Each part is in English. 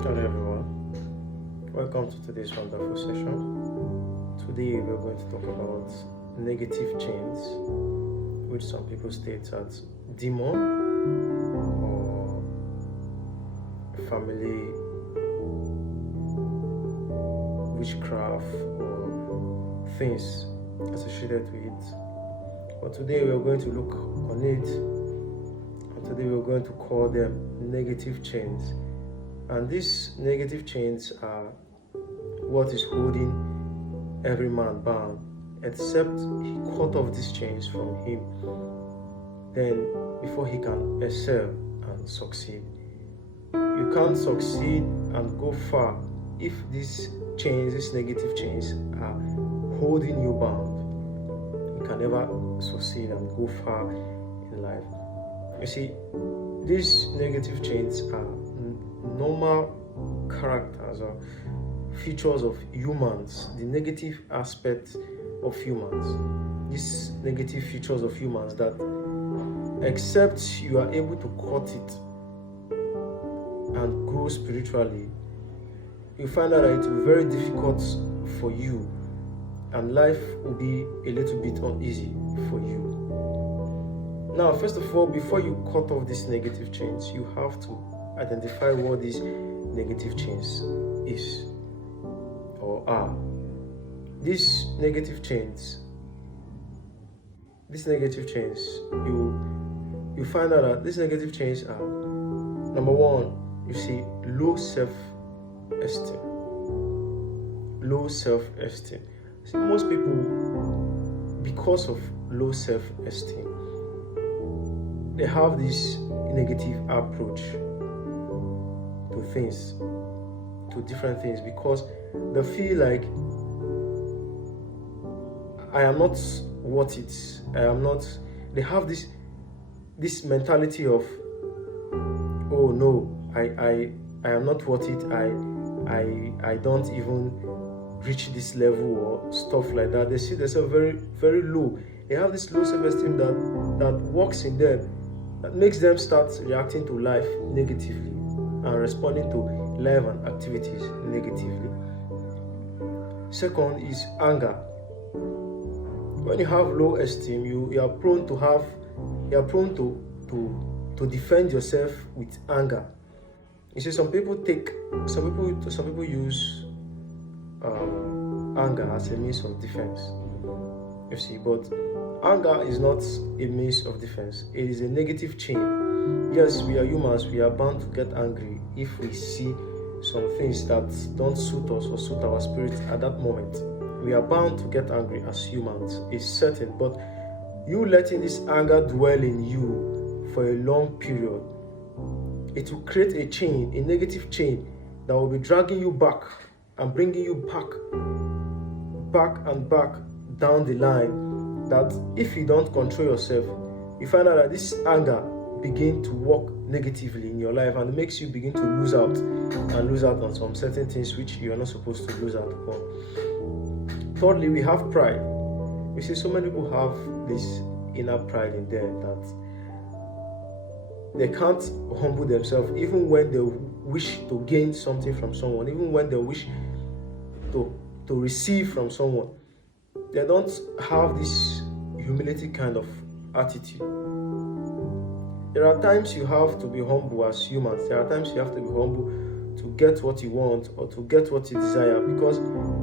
Hello everyone, welcome to today's wonderful session. Today we're going to talk about negative chains, which some people state as demon or family witchcraft or things associated with it. But today we're going to look on it, and today we're going to call them negative chains. And these negative chains are what is holding every man bound, except he cut off these chains from him. Then, before he can excel and succeed, you can't succeed and go far if these chains, these negative chains, are holding you bound. You can never succeed and go far in life. You see, these negative chains are normal characters or features of humans, the negative aspects of humans, these negative features of humans that except you are able to cut it and grow spiritually, you find out that it will be very difficult for you and life will be a little bit uneasy for you. Now, first of all, before you cut off these negative chains, you have to identify what these negative chains is or are. These negative chains, you find out that these negative chains are, number one, you see, low self-esteem. Low self-esteem. See, most people, because of low self-esteem, they have this negative approach to things, to different things, because they feel like I am not worth it. I am not. They have this mentality of, oh no, I am not worth it. I don't even reach this level or stuff like that. They see themselves very, very low. They have this low self-esteem that works in them, that makes them start reacting to life negatively and responding to life and activities negatively. Second is anger. When you have low esteem, you are prone to defend yourself with anger. You see, some people use anger as a means of defense. You see, but anger is not a means of defense. It is a negative chain. Yes, we are humans. We are bound to get angry if we see some things that don't suit us or suit our spirit at that moment. We are bound to get angry as humans. It's certain. But you letting this anger dwell in you for a long period, it will create a chain, a negative chain that will be dragging you back and bringing you back and back down the line. That if you don't control yourself, you find out that this anger begin to work negatively in your life, and it makes you begin to lose out on some certain things which you are not supposed to lose out upon. Thirdly, we have pride. We see so many people have this inner pride in them that they can't humble themselves even when they wish to gain something from someone, even when they wish to receive from someone. They don't have this humility kind of attitude. There are times you have to be humble as humans. There are times you have to be humble to get what you want or to get what you desire, because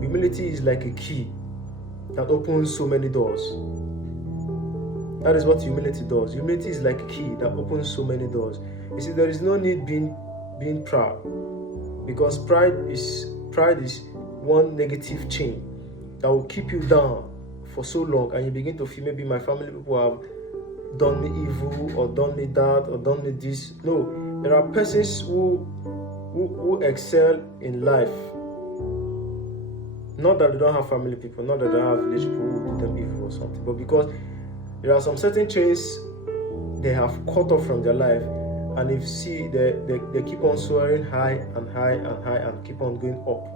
humility is like a key that opens so many doors. That is what humility does. Humility is like a key that opens so many doors. You see, there is no need being proud, because pride is one negative chain that will keep you down for so long, and you begin to feel maybe my family people have done me evil or done me that or done me this. No, there are persons who excel in life. Not that they don't have family people, not that they don't have village people who do them evil or something, but because there are some certain chains they have cut off from their life, and if you see they keep on soaring high and high and high and keep on going up.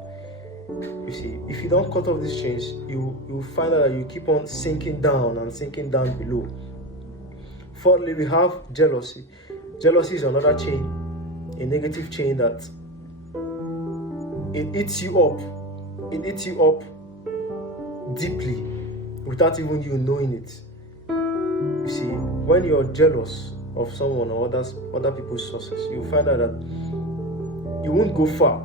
You see, if you don't cut off these chains, you find out that you keep on sinking down and sinking down below. Fourthly, we have jealousy. Jealousy is another chain, a negative chain that it eats you up. It eats you up deeply without even you knowing it. You see, when you're jealous of someone or other people's success, you find out that you won't go far.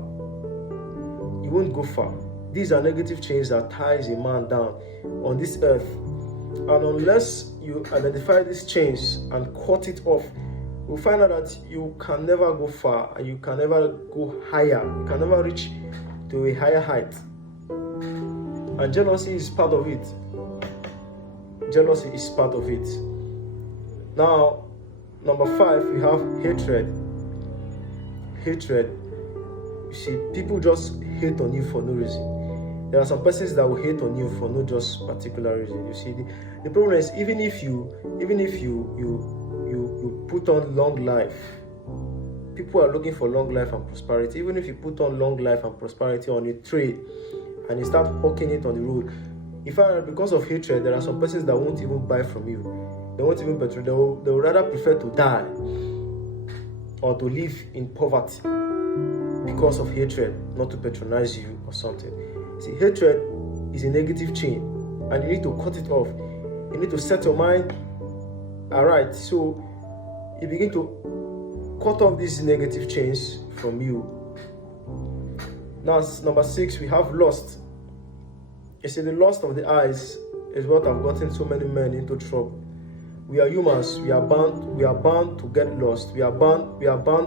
You won't go far. These are negative chains that ties a man down on this earth. And unless you identify these chains and cut it off, you'll find out that you can never go far and you can never go higher. You can never reach to a higher height. And jealousy is part of it. Jealousy is part of it. Now, number 5, we have hatred. Hatred. You see, people just hate on you for no reason. There are some persons that will hate on you for no just particular reason. You see, the problem is even if you put on long life, people are looking for long life and prosperity. Even if you put on long life and prosperity on a trade and you start hawking it on the road, if because of hatred, there are some persons that won't even buy from you. They won't even betray. They will rather prefer to die or to live in poverty because of hatred, not to patronize you or something. See, hatred is a negative chain, and you need to cut it off. You need to set your mind alright. So you begin to cut off these negative chains from you. Now, number 6, we have lust. You see, the lust of the eyes is what have gotten so many men into trouble. We are humans. We are bound to get lost. We are bound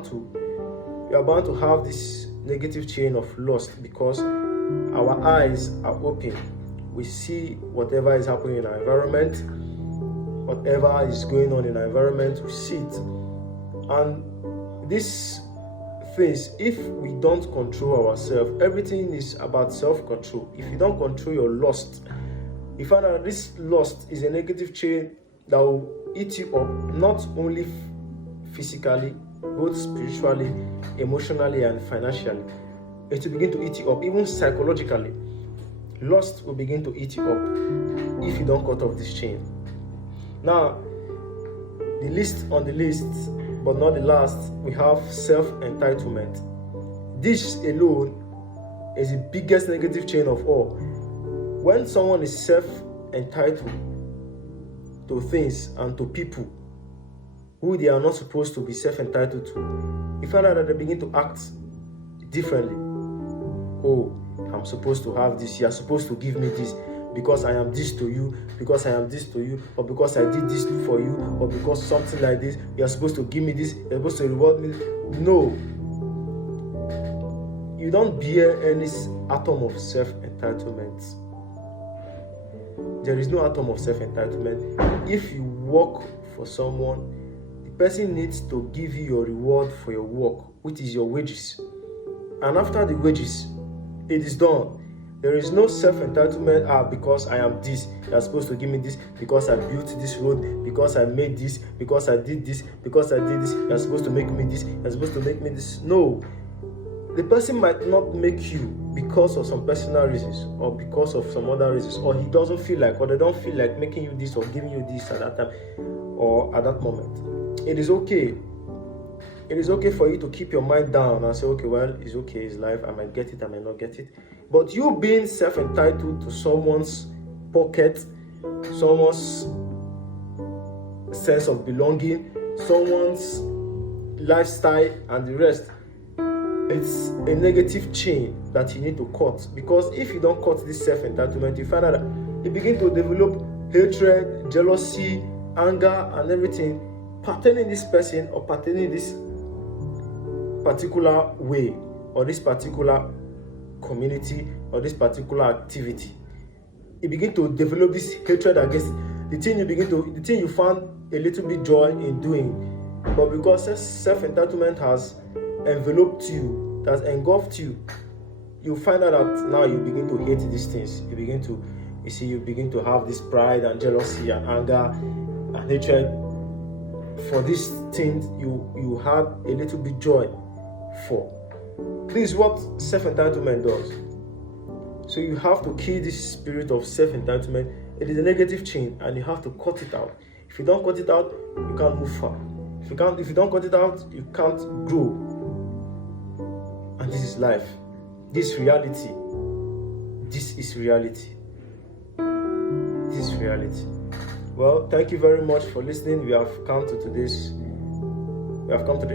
to have this negative chain of lust because our eyes are open. We see whatever is happening in our environment, whatever is going on in our environment, we see it. And this things, if we don't control ourselves, everything is about self-control. If you don't control your lust, you find out this lust is a negative chain that will eat you up, not only physically, both spiritually, emotionally, and financially. It will begin to eat you up, even psychologically. Lust will begin to eat you up if you don't cut off this chain. Now, the list on the list, but not the last, we have self-entitlement. This alone is the biggest negative chain of all. When someone is self-entitled to things and to people who they are not supposed to be self-entitled to, you find out that they begin to act differently. Oh, I'm supposed to have this, you are supposed to give me this because I am this to you, because I am this to you, or because I did this for you, or because something like this, you are supposed to give me this, you're supposed to reward me. No. You don't bear any atom of self-entitlement. There is no atom of self-entitlement. If you work for someone, the person needs to give you your reward for your work, which is your wages. And after the wages, it is done. There is no self-entitlement, because I am this, you are supposed to give me this, because I built this road, because I made this, because I did this, because I did this, you are supposed to make me this, you are supposed to make me this. No. The person might not make you because of some personal reasons or because of some other reasons, or he doesn't feel like, or they don't feel like making you this or giving you this at that time or at that moment. It is okay. It is okay for you to keep your mind down and say, okay, well, it's okay, it's life, I might get it, I might not get it. But you being self-entitled to someone's pocket, someone's sense of belonging, someone's lifestyle, and the rest, it's a negative chain that you need to cut. Because if you don't cut this self-entitlement, you find out that you begin to develop hatred, jealousy, anger, and everything pertaining this person or pertaining this particular way or this particular community or this particular activity. You begin to develop this hatred against the thing you found a little bit joy in doing, but because self-entitlement has enveloped you, that has engulfed you, you find out that now you begin to hate these things. You begin to have this pride and jealousy and anger and hatred for these things you had a little bit joy for. This is what self-entitlement does. So you have to kill this spirit of self-entitlement. It is a negative chain and you have to cut it out. If you don't cut it out, you can't move far. If you don't cut it out, you can't grow. And this is life. This reality. This is reality. This is reality. Well, thank you very much for listening. We have come to the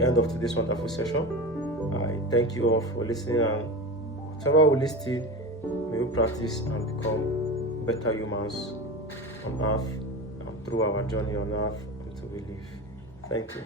end of today's wonderful session. I thank you all for listening, and whatever we listen, may we practice and become better humans on earth and through our journey on earth until we live. Thank you.